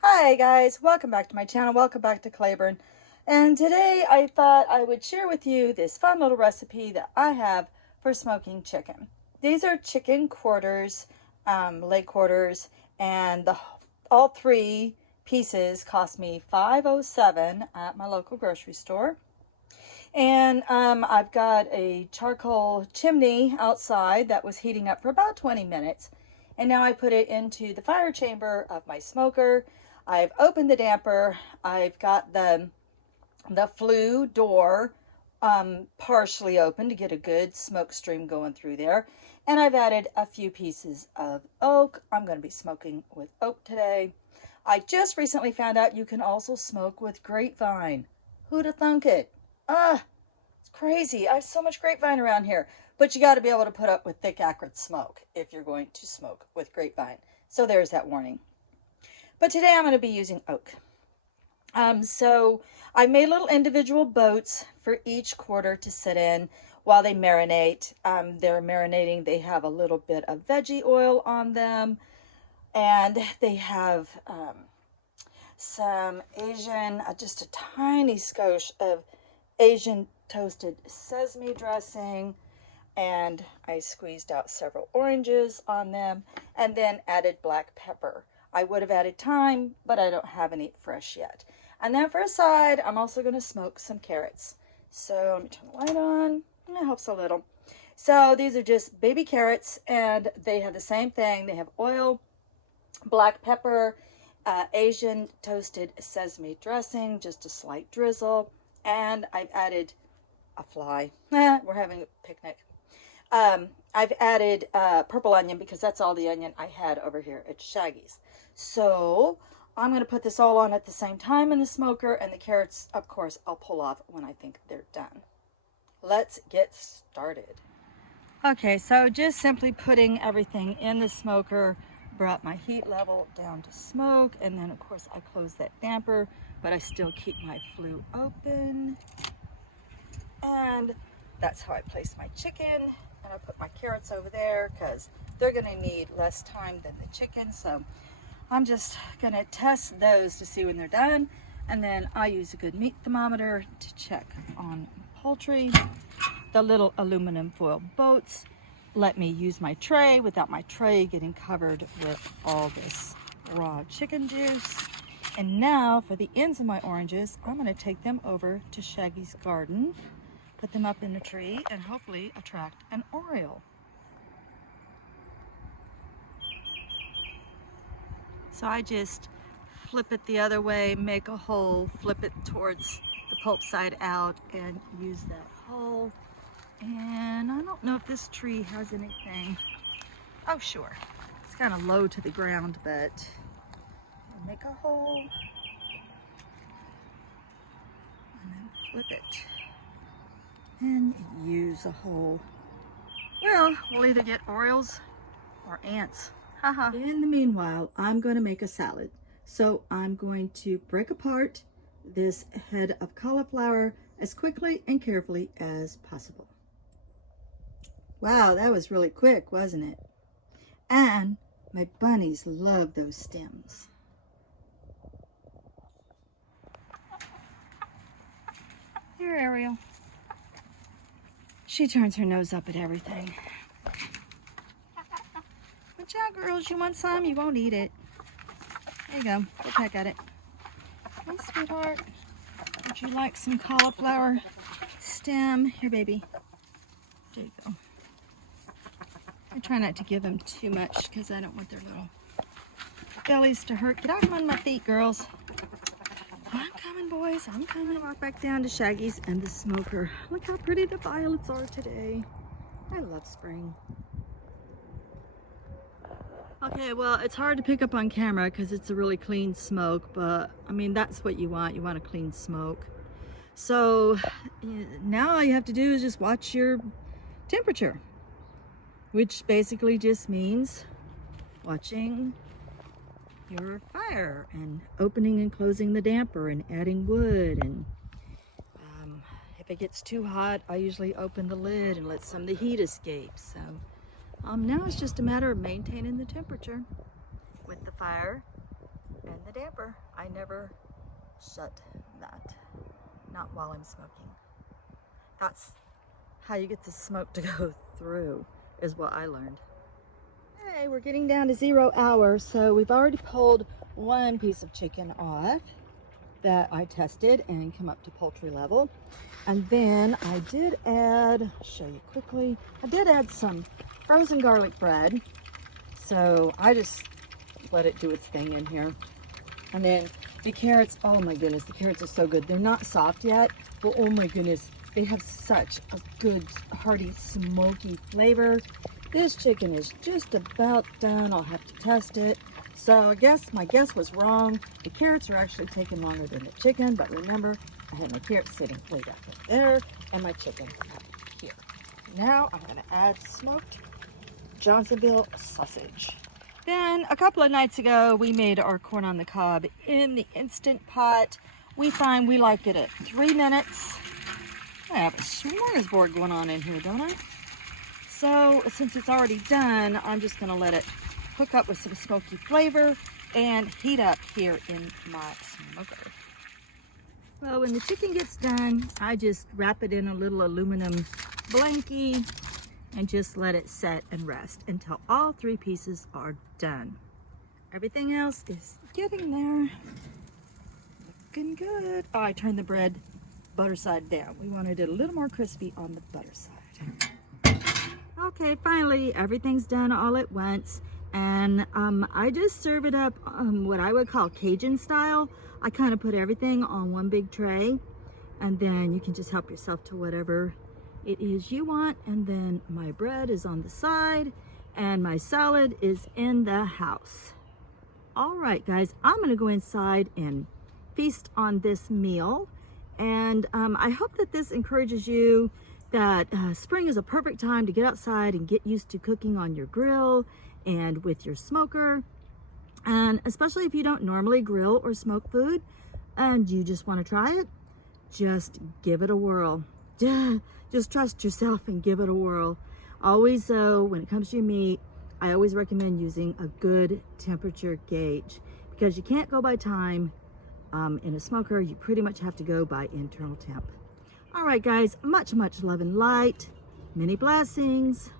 Hi guys, welcome back to my channel, welcome back to Claiborne. And today I thought I would share with you this fun little recipe that I have for smoking chicken. These are chicken quarters, leg quarters, and all three pieces cost me $5.07 at my local grocery store. And I've got a charcoal chimney outside that was heating up for about 20 minutes. And now I put it into the fire chamber of my smoker. I've opened the damper. I've got the flue door partially open to get a good smoke stream going through there. And I've added a few pieces of oak. I'm going to be smoking with oak today. I just recently found out you can also smoke with grapevine. Who'd have thunk it? It's crazy. I have so much grapevine around here. But you got to be able to put up with thick, acrid smoke if you're going to smoke with grapevine. So there's that warning. But today I'm going to be using oak. So I made little individual boats for each quarter to sit in while they marinate. They're marinating. They have a little bit of veggie oil on them. And they have some Asian, just a tiny skosh of Asian toasted sesame dressing, and I squeezed out several oranges on them and then added black pepper. I would have added thyme, but I don't have any fresh yet. And then for a side, I'm also going to smoke some carrots. So let me turn the light on. That helps a little. So these are just baby carrots, and they have the same thing. They have oil, black pepper, Asian toasted sesame dressing, just a slight drizzle, and I've added a fly. We're having a picnic. I've added purple onion because that's all the onion I had over here at Shaggy's. So I'm going to put this all on at the same time in the smoker, and the carrots, of course, I'll pull off when I think they're done. Let's get started. Okay, so just simply putting everything in the smoker brought my heat level down to smoke, and then of course I close that damper, but I still keep my flue open. And that's how I place my chicken, and I put my carrots over there because they're going to need less time than the chicken. So I'm just going to test those to see when they're done, and then I use a good meat thermometer to check on poultry. The little aluminum foil boats let me use my tray without my tray getting covered with all this raw chicken juice. And now for the ends of my oranges, I'm going to take them over to Shaggy's garden, put them up in the tree, and hopefully attract an oriole. So I just flip it the other way, make a hole, flip it towards the pulp side out, and use that hole. And I don't know if this tree has anything. Oh, sure. It's kind of low to the ground, but I'll make a hole and then flip it and use a hole. Well, we'll either get orioles or ants. Haha. In the meanwhile, I'm going to make a salad. So I'm going to break apart this head of cauliflower as quickly and carefully as possible. Wow, that was really quick, wasn't it? And my bunnies love those stems. Here, Ariel. She turns her nose up at everything. Watch out, girls. You want some? You won't eat it. There you go. Go peck at it. Hey, sweetheart. Would you like some cauliflower stem? Here, baby. There you go. I try not to give them too much because I don't want their little bellies to hurt. Get out from under my feet, girls. I'm coming, boys. I'm coming. Walk back down to Shaggy's and the smoker. Look how pretty the violets are today. I love spring. Okay, well, it's hard to pick up on camera because it's a really clean smoke, but I mean, that's what you want. You want a clean smoke. So now all you have to do is just watch your temperature, which basically just means watching your fire and opening and closing the damper and adding wood. And if it gets too hot, I usually open the lid and let some of the heat escape. So now it's just a matter of maintaining the temperature with the fire And the damper, I never shut that, not while I'm smoking. That's how you get the smoke to go through, is what I learned. Okay, we're getting down to 0 hour, so we've already pulled one piece of chicken off that I tested and come up to poultry level. And then I did add, I'll show you quickly, I did add some frozen garlic bread. So I just let it do its thing in here. And then the carrots, oh my goodness, the carrots are so good. They're not soft yet, but oh my goodness, they have such a good, hearty, smoky flavor. This chicken is just about done. I'll have to test it. So I guess my guess was wrong. The carrots are actually taking longer than the chicken, but remember, I had my carrots sitting way back there and my chicken up here. Now I'm gonna add smoked Johnsonville sausage. Then a couple of nights ago, we made our corn on the cob in the Instant Pot. We find we like it at 3 minutes. I have a smorgasbord going on in here, don't I? So since it's already done, I'm just gonna let it cook up with some smoky flavor and heat up here in my smoker. Well, when the chicken gets done, I just wrap it in a little aluminum blankie and just let it set and rest until all 3 pieces are done. Everything else is getting there. Looking good. Oh, I turned the bread butter side down. We wanted it a little more crispy on the butter side. Okay, finally, everything's done all at once. And I just serve it up what I would call Cajun style. I kind of put everything on one big tray, and then you can just help yourself to whatever it is you want. And then my bread is on the side and my salad is in the house. All right, guys, I'm gonna go inside and feast on this meal. And I hope that this encourages you that spring is a perfect time to get outside and get used to cooking on your grill and with your smoker. And especially if you don't normally grill or smoke food and you just want to try it, just give it a whirl. Just trust yourself and give it a whirl. Always though, when it comes to your meat, I always recommend using a good temperature gauge, because you can't go by time in a smoker. You pretty much have to go by internal temp. All right, guys, much love and light. Many blessings.